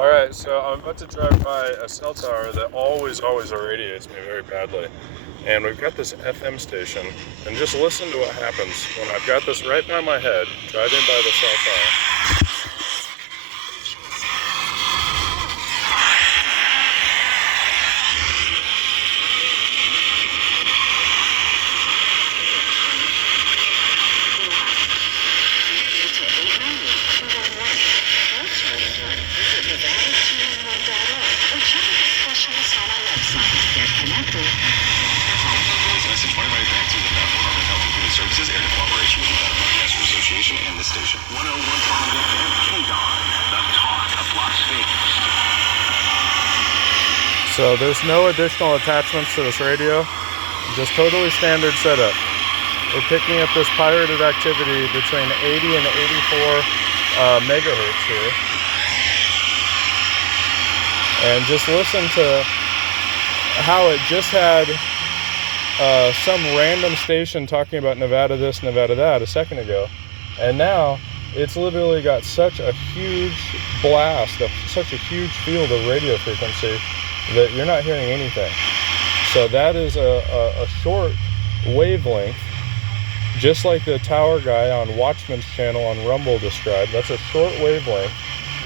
Alright, so I'm about to drive by a cell tower that always irradiates me very badly. And we've got this FM station, and just listen to what happens when I've got this right by my head, driving by the cell tower. Services and in cooperation with the Broadcaster Association and this station. 101.5 FM, K-Don, the talk of Las Vegas. So there's no additional attachments to this radio, just totally standard setup. We're picking up this pirated activity between 80 and 84 megahertz here. And just listen to how it just had some random station talking about Nevada this, Nevada that a second ago. And now it's literally got such a huge blast, such a huge field of radio frequency that you're not hearing anything. So that is a short wavelength, just like the tower guy on Watchman's channel on Rumble described. That's a short wavelength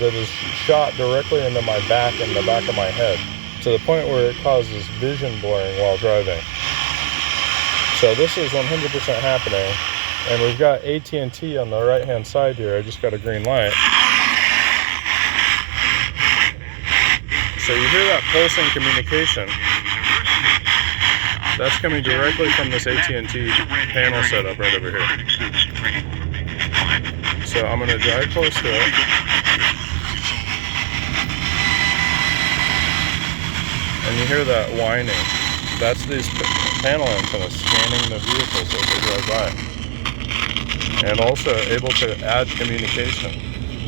that is shot directly into my back and the back of my head, to the point where it causes vision blurring while driving. So this is 100% happening, and we've got AT&T on the right-hand side here. I just got a green light. So you hear that pulsing communication. That's coming directly from this AT&T panel setup right over here. So I'm going to drive close to it. And you hear that whining. That's these panel antennas scanning the vehicles as they drive by. And also able to add communication,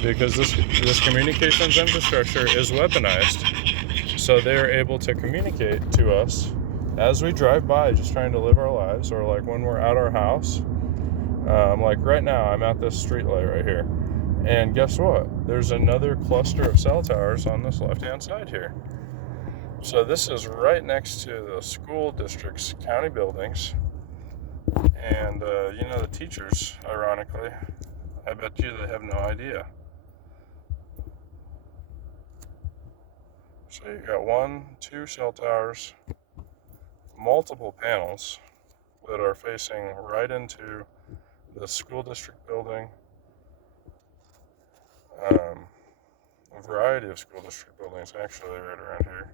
because this communications infrastructure is weaponized. So they're able to communicate to us as we drive by, just trying to live our lives, or like when we're at our house. Like right now, I'm at this street light right here. And guess what? There's another cluster of cell towers on this left-hand side here. So this is right next to the school district's county buildings. And, the teachers, ironically, I bet you they have no idea. So you got 1, 2 cell towers, multiple panels that are facing right into the school district building, a variety of school district buildings actually right around here.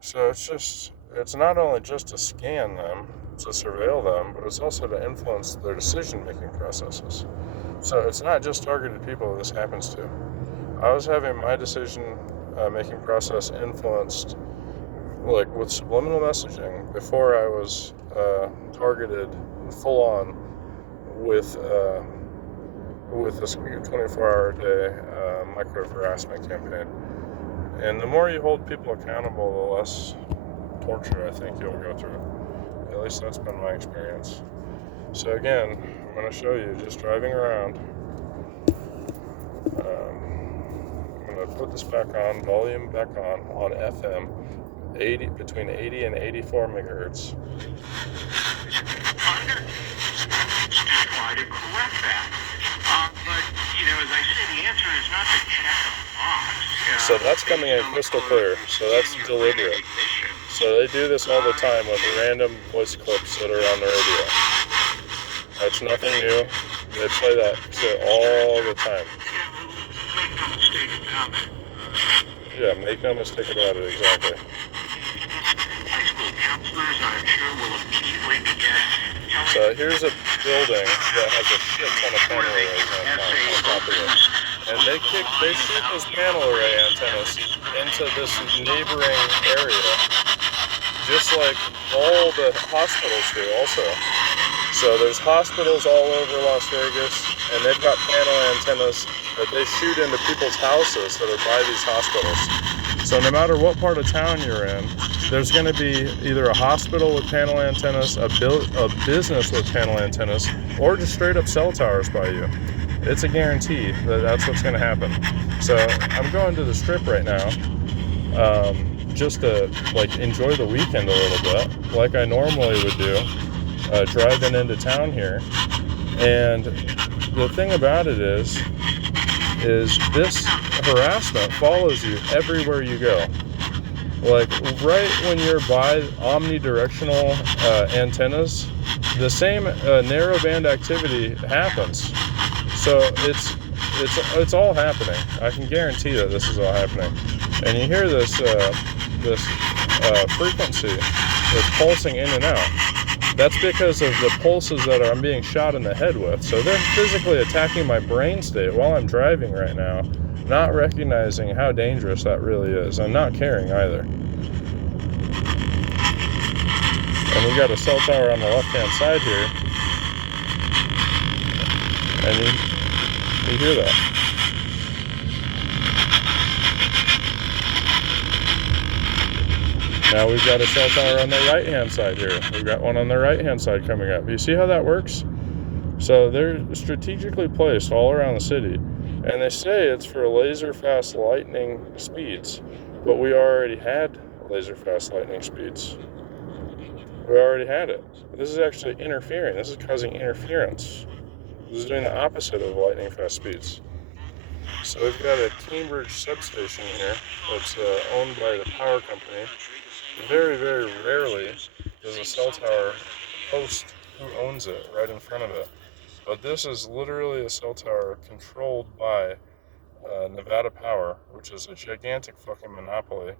So it's not only just to scan them, to surveil them, but it's also to influence their decision-making processes. So it's not just targeted people that this happens to. I was having my decision-making process influenced, like with subliminal messaging, before I was targeted full-on with this 24-hour-a-day micro-harassment campaign. And the more you hold people accountable, the less torture I think you'll go through. At least that's been my experience. So again, I'm going to show you just driving around. I'm going to put this back on, volume back on FM, between 80 and 84 megahertz. Try to correct that. But, as I say, the answer is not to check a box. So that's coming in crystal clear. So that's deliberate. So they do this all the time with random voice clips that are on the radio. That's nothing new. They play that shit all the time. Make no mistake about it. Yeah, make no mistake about it, exactly. High school counselors, I'm sure, will immediately begin telling... So here's a building that has a shit ton of panel arrays on top of it. And they shoot those panel array antennas into this neighboring area, just like all the hospitals do also. So there's hospitals all over Las Vegas, and they've got panel antennas that they shoot into people's houses that are by these hospitals. So no matter what part of town you're in, there's going to be either a hospital with panel antennas, a business with panel antennas, or just straight up cell towers by you. It's a guarantee that that's what's going to happen. So I'm going to the strip right now, just to like enjoy the weekend a little bit, like I normally would do, driving into town here. And the thing about it is this harassment follows you everywhere you go. Like right when you're by omnidirectional antennas, the same narrowband activity happens. So it's all happening. I can guarantee that this is all happening. And you hear this frequency that's pulsing in and out. That's because of the pulses that I'm being shot in the head with. So they're physically attacking my brain state while I'm driving right now, not recognizing how dangerous that really is, and not caring either. And we got a cell tower on the left-hand side here, and you hear that. Now we've got a cell tower on the right-hand side here. We've got one on the right-hand side coming up. You see how that works? So they're strategically placed all around the city. And they say it's for laser-fast lightning speeds. But we already had laser-fast lightning speeds. We already had it. This is actually interfering. This is causing interference. This is doing the opposite of lightning-fast speeds. So we've got a Cambridge substation here that's owned by the power company. Very, very rarely does a cell tower post who owns it right in front of it. But this is literally a cell tower controlled by Nevada Power, which is a gigantic fucking monopoly,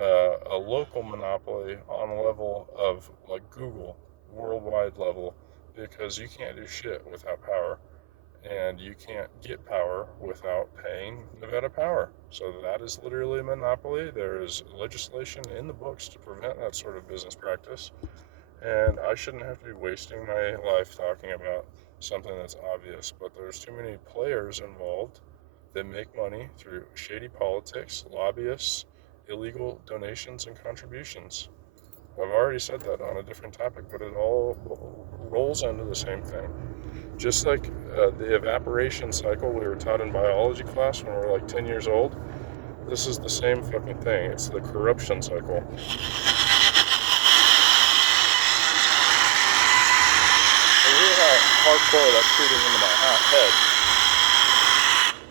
a local monopoly on a level of like Google, worldwide level, because you can't do shit without power. And you can't get power without paying Nevada Power. So that is literally a monopoly. There is legislation in the books to prevent that sort of business practice. And I shouldn't have to be wasting my life talking about something that's obvious. But there's too many players involved that make money through shady politics, lobbyists, illegal donations, and contributions. I've already said that on a different topic, but it all rolls into the same thing. Just like the evaporation cycle we were taught in biology class when we were like 10 years old, this is the same fucking thing. It's the corruption cycle. You hear how hardcore that's shooting into my head.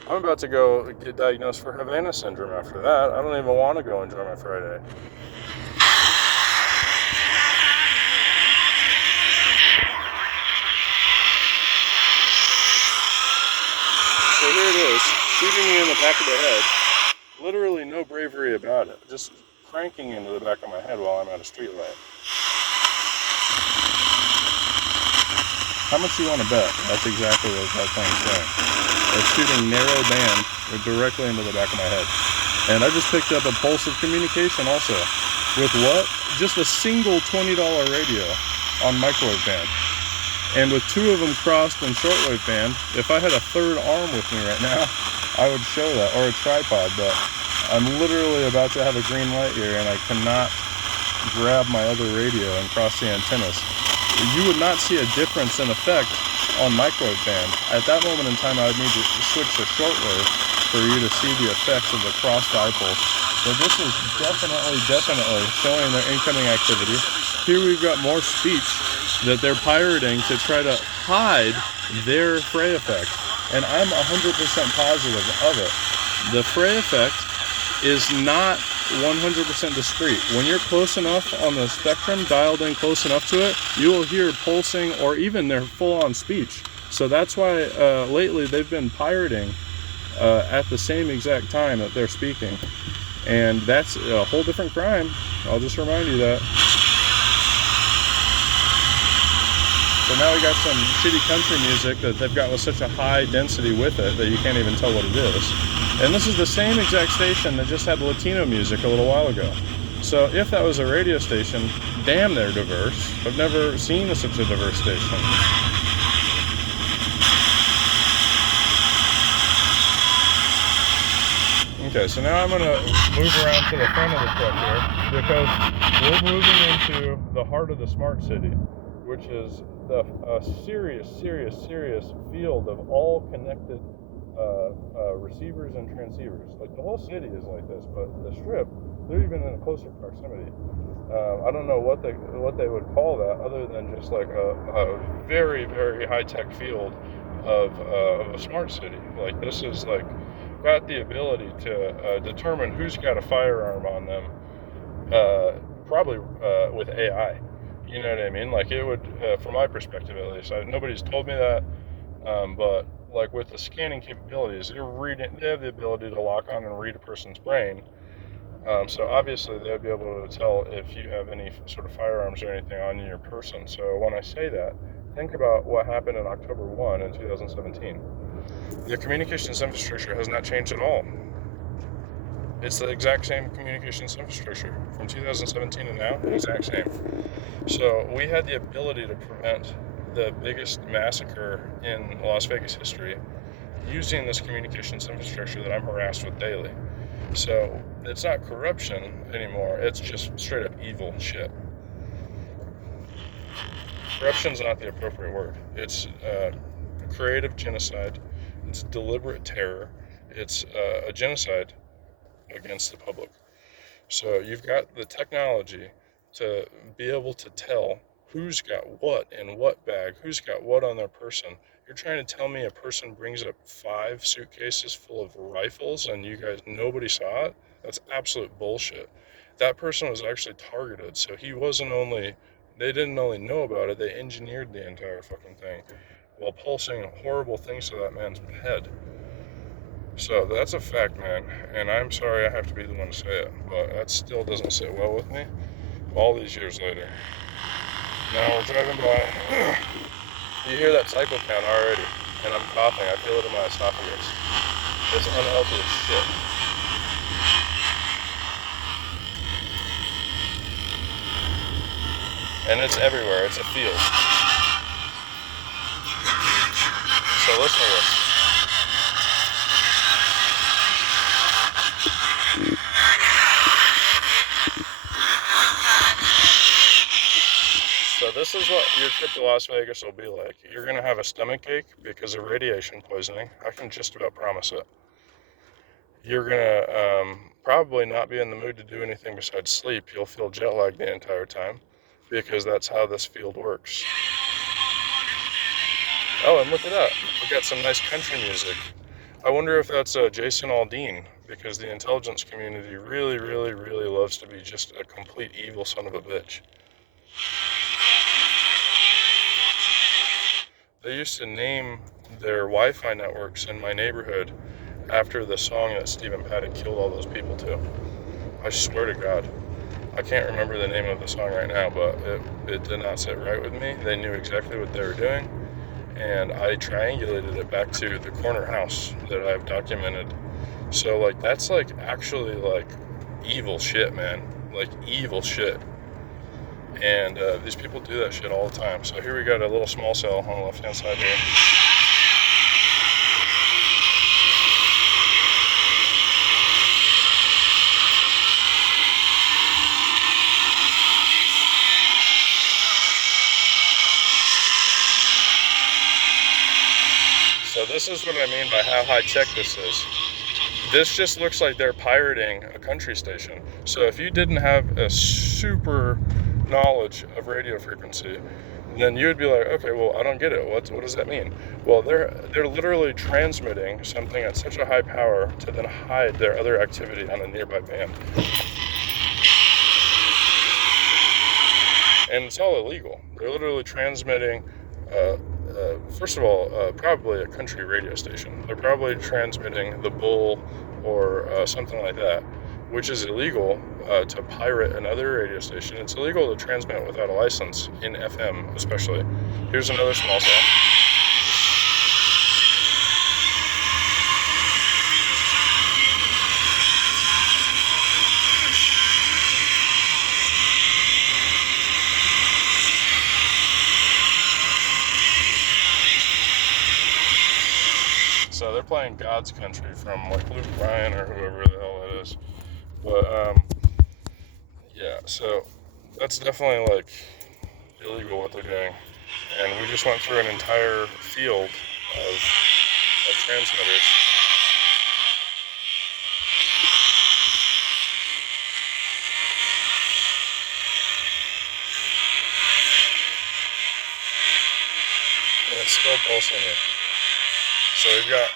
I'm about to go get diagnosed for Havana syndrome after that. I don't even want to go enjoy my Friday. So here it is, shooting me in the back of the head. Literally no bravery about it. Just cranking into the back of my head while I'm at a street light. How much do you want to bet? That's exactly what that thing's saying. It's shooting narrow band directly into the back of my head. And I just picked up a pulse of communication also. With what? Just a single $20 radio on microwave band. And with two of them crossed in shortwave band, if I had a third arm with me right now, I would show that, or a tripod, but I'm literally about to have a green light here and I cannot grab my other radio and cross the antennas. You would not see a difference in effect on microwave band. At that moment in time, I would need to switch to shortwave for you to see the effects of the cross dipole. So this is definitely showing their incoming activity. Here we've got more speech that they're pirating to try to hide their fray effect. And I'm 100% positive of it. The fray effect is not 100% discreet. When you're close enough on the spectrum, dialed in close enough to it, you will hear pulsing or even their full-on speech. So that's why lately they've been pirating at the same exact time that they're speaking. And that's a whole different crime. I'll just remind you that. So now we got some shitty country music that they've got with such a high density with it that you can't even tell what it is. And this is the same exact station that just had Latino music a little while ago. So if that was a radio station, damn, they're diverse. I've never seen such a diverse station. Okay, so now I'm going to move around to the front of the truck here because we're moving into the heart of the smart city, which is a serious field of all connected receivers and transceivers. Like the whole city is like this, but the strip, they're even in a closer proximity. I don't know what they would call that other than just like a very high tech field of a smart city. Like this is like got the ability to determine who's got a firearm on them, probably with AI. You know what I mean? Like it would, from my perspective at least. Nobody's told me that, but like with the scanning capabilities, they have the ability to lock on and read a person's brain. So obviously they'll be able to tell if you have any sort of firearms or anything on your person. So when I say that, think about what happened in October 1 in 2017. The communications infrastructure has not changed at all. It's the exact same communications infrastructure from 2017 and now, the exact same. So we had the ability to prevent the biggest massacre in Las Vegas history using this communications infrastructure that I'm harassed with daily. So it's not corruption anymore, it's just straight up evil shit. Corruption's not the appropriate word. It's creative genocide, it's deliberate terror, it's a genocide against the public. So you've got the technology to be able to tell who's got what in what bag, who's got what on their person. You're trying to tell me a person brings up 5 suitcases full of rifles and nobody saw it? That's absolute bullshit. That person was actually targeted, so they didn't only know about it, they engineered the entire fucking thing while pulsing horrible things to that man's head. So that's a fact, man, and I'm sorry I have to be the one to say it, but that still doesn't sit well with me all these years later. Now we're driving by. You hear that cycle count already, and I'm coughing. I feel it in my esophagus. It's unhealthy as shit. And it's everywhere. It's a field. So listen to this. So this is what your trip to Las Vegas will be like. You're going to have a stomach ache because of radiation poisoning. I can just about promise it. You're going to probably not be in the mood to do anything besides sleep. You'll feel jet lagged the entire time because that's how this field works. Oh, and look at that. We got some nice country music. I wonder if that's Jason Aldean, because the intelligence community really loves to be just a complete evil son of a bitch. They used to name their Wi-Fi networks in my neighborhood after the song that Stephen Paddock killed all those people to. I swear to God. I can't remember the name of the song right now, but it did not sit right with me. They knew exactly what they were doing, and I triangulated it back to the corner house that I've documented. So, like, that's, like, actually, like, evil shit, man. Like, evil shit. And these people do that shit all the time. So here we got a little small cell on the left-hand side here. So this is what I mean by how high-tech this is. This just looks like they're pirating a country station. So if you didn't have a super knowledge of radio frequency, then you would be like, okay, well, I don't get it. What does that mean? Well, they're literally transmitting something at such a high power to then hide their other activity on a nearby band. And it's all illegal. They're literally transmitting, first of all, probably a country radio station. They're probably transmitting the Bull or something like that, which is illegal to pirate another radio station. It's illegal to transmit without a license, in FM especially. Here's another small cell. So they're playing God's Country from like Luke Bryan or whoever the hell it is. But yeah, so that's definitely like illegal what they're doing. And we just went through an entire field of transmitters. And it's still pulsing it. So we've got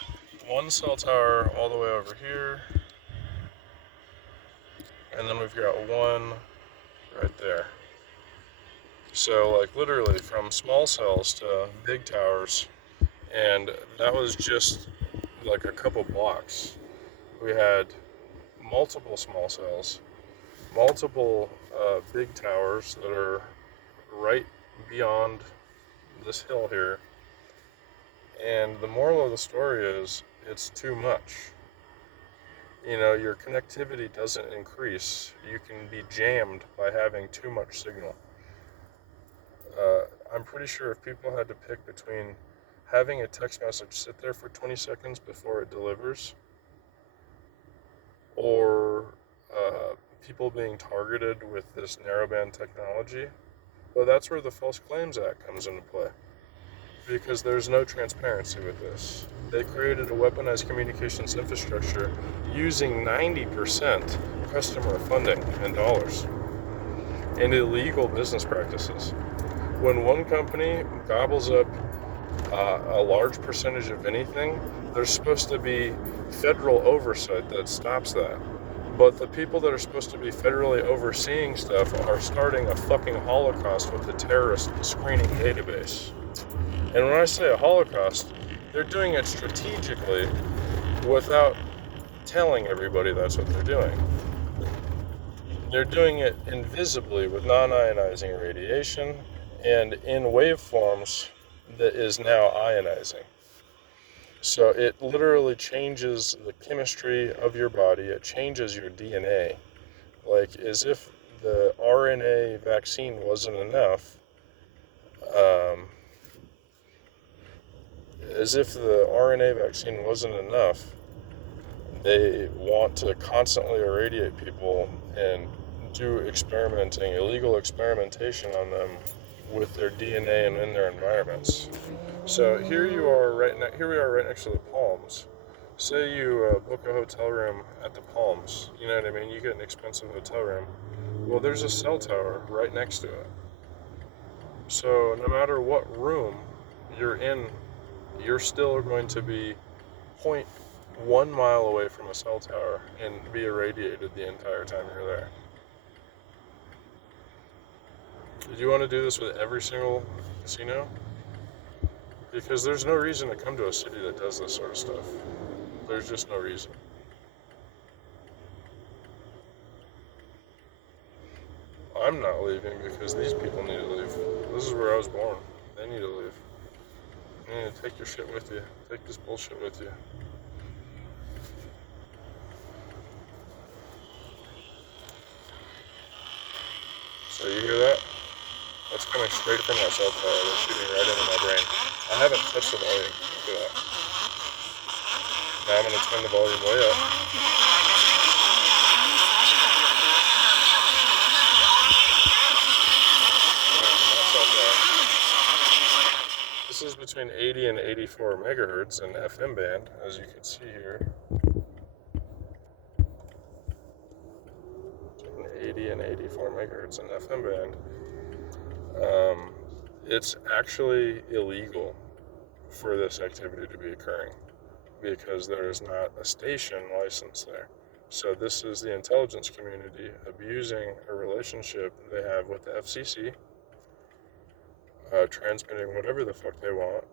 one cell tower all the way over here, and then we've got one right there. So like literally from small cells to big towers, and that was just like a couple blocks. We had multiple small cells, multiple big towers that are right beyond this hill here. And the moral of the story is it's too much. You know, your connectivity doesn't increase. You can be jammed by having too much signal. I'm pretty sure if people had to pick between having a text message sit there for 20 seconds before it delivers, or people being targeted with this narrowband technology, well, that's where the False Claims Act comes into play. Because there's no transparency with this. They created a weaponized communications infrastructure using 90% customer funding and dollars and illegal business practices. When one company gobbles up a large percentage of anything, there's supposed to be federal oversight that stops that. But the people that are supposed to be federally overseeing stuff are starting a fucking holocaust with the terrorist screening database. And when I say a holocaust, they're doing it strategically without telling everybody that's what they're doing. They're doing it invisibly with non-ionizing radiation and in waveforms that is now ionizing. So it literally changes the chemistry of your body. It changes your DNA. Like as if the RNA vaccine wasn't enough. They want to constantly irradiate people and do illegal experimentation on them with their DNA and in their environments. So here we are right next to the Palms. Say you book a hotel room at the Palms, you know what I mean? You get an expensive hotel room. Well, there's a cell tower right next to it. So no matter what room you're in, you're still going to be 0.1 mile away from a cell tower and be irradiated the entire time you're there. Do you want to do this with every single casino? Because there's no reason to come to a city that does this sort of stuff. There's just no reason. I'm not leaving because these people need to leave. This is where I was born. They need to leave. You need to take your shit with you. Take this bullshit with you. So you hear that? That's coming straight from that cell tower. They're shooting right into my brain. I haven't touched the volume. Look at that. Now I'm going to turn the volume way up. This is between 80 and 84 megahertz in FM band, as you can see here. Between 80 and 84 megahertz in FM band. It's actually illegal for this activity to be occurring because there is not a station license there. So this is the intelligence community abusing a relationship they have with the FCC, transmitting whatever the fuck they want,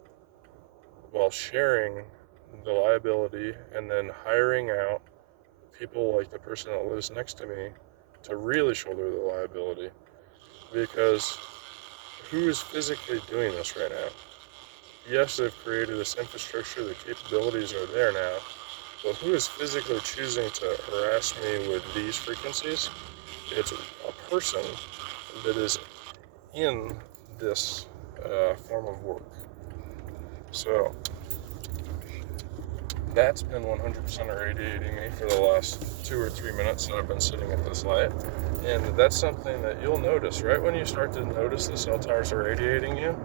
while sharing the liability and then hiring out people like the person that lives next to me to really shoulder the liability. Because who is physically doing this right now? Yes, they've created this infrastructure, the capabilities are there now, but who is physically choosing to harass me with these frequencies? It's a person that is in this form of work. So that's been 100% irradiating me for the last 2 or 3 minutes that I've been sitting at this light. And that's something that you'll notice right when you start to notice the cell towers irradiating you.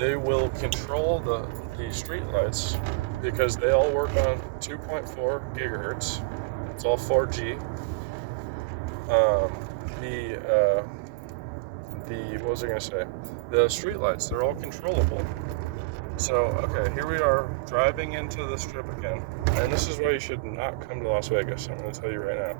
they will control the street lights because they all work on 2.4 gigahertz. It's all 4G. What was I gonna say? The street lights, they're all controllable. So, okay, here we are driving into the strip again. And this is why you should not come to Las Vegas, I'm gonna tell you right now.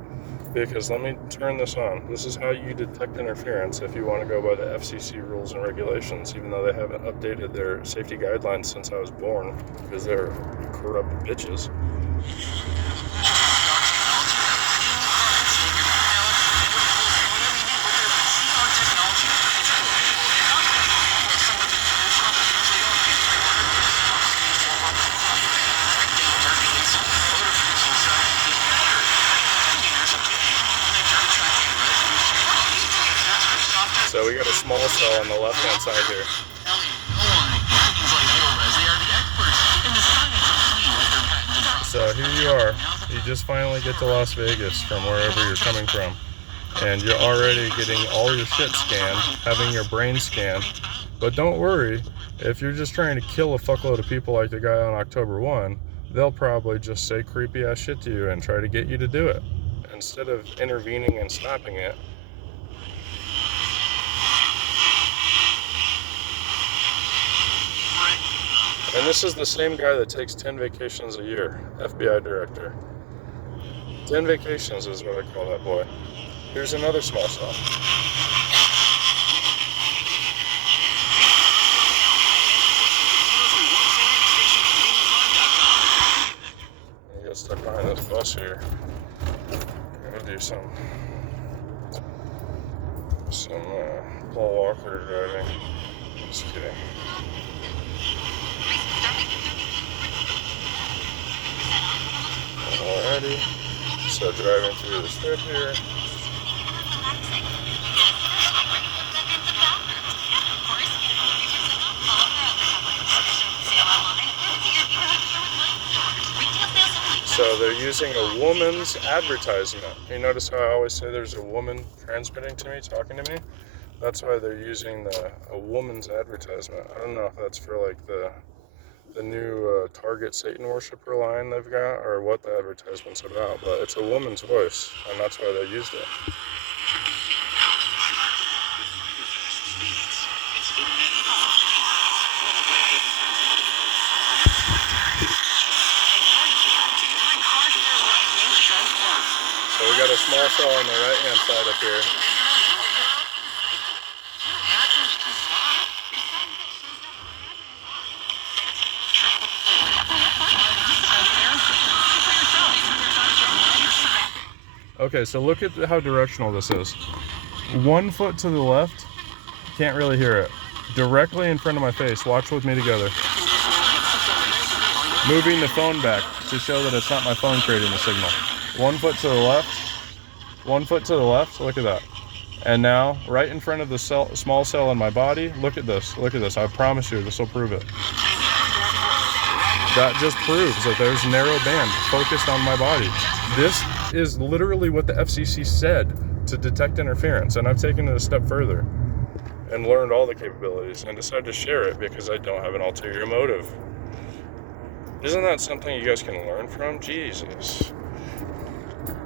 Because let me turn this on. This is how you detect interference if you want to go by the FCC rules and regulations, even though they haven't updated their safety guidelines since I was born, because they're corrupt bitches. So we got a small cell on the left-hand side here. So here you are. You just finally get to Las Vegas from wherever you're coming from. And you're already getting all your shit scanned, having your brain scanned. But don't worry, if you're just trying to kill a fuckload of people like the guy on October 1, they'll probably just say creepy ass shit to you and try to get you to do it. Instead of intervening and stopping it. And this is the same guy that takes 10 vacations a year, FBI director. 10 vacations is what I call that boy. Here's another small cell. I got stuck behind this bus here. Gotta do some Paul Walker driving. Just kidding. Alrighty, so driving through the strip here. So they're using a woman's advertisement. You notice how I always say there's a woman transmitting to me, talking to me? That's why they're using a woman's advertisement. I don't know if that's for like the new Target Satan worshiper line they've got, or what the advertisement's about, but it's a woman's voice, and that's why they used it. So we got a small cell on the right-hand side up here. Okay, so look at how directional this is. 1 foot to the left, can't really hear it. Directly in front of my face, watch with me together. Moving the phone back to show that it's not my phone creating the signal. 1 foot to the left, 1 foot to the left, look at that. And now, right in front of the small cell in my body, look at this, I promise you, this will prove it. That just proves that there's a narrow band focused on my body. This is literally what the FCC said to detect interference, and I've taken it a step further and learned all the capabilities and decided to share it because I don't have an ulterior motive. Isn't that something you guys can learn from? Jesus.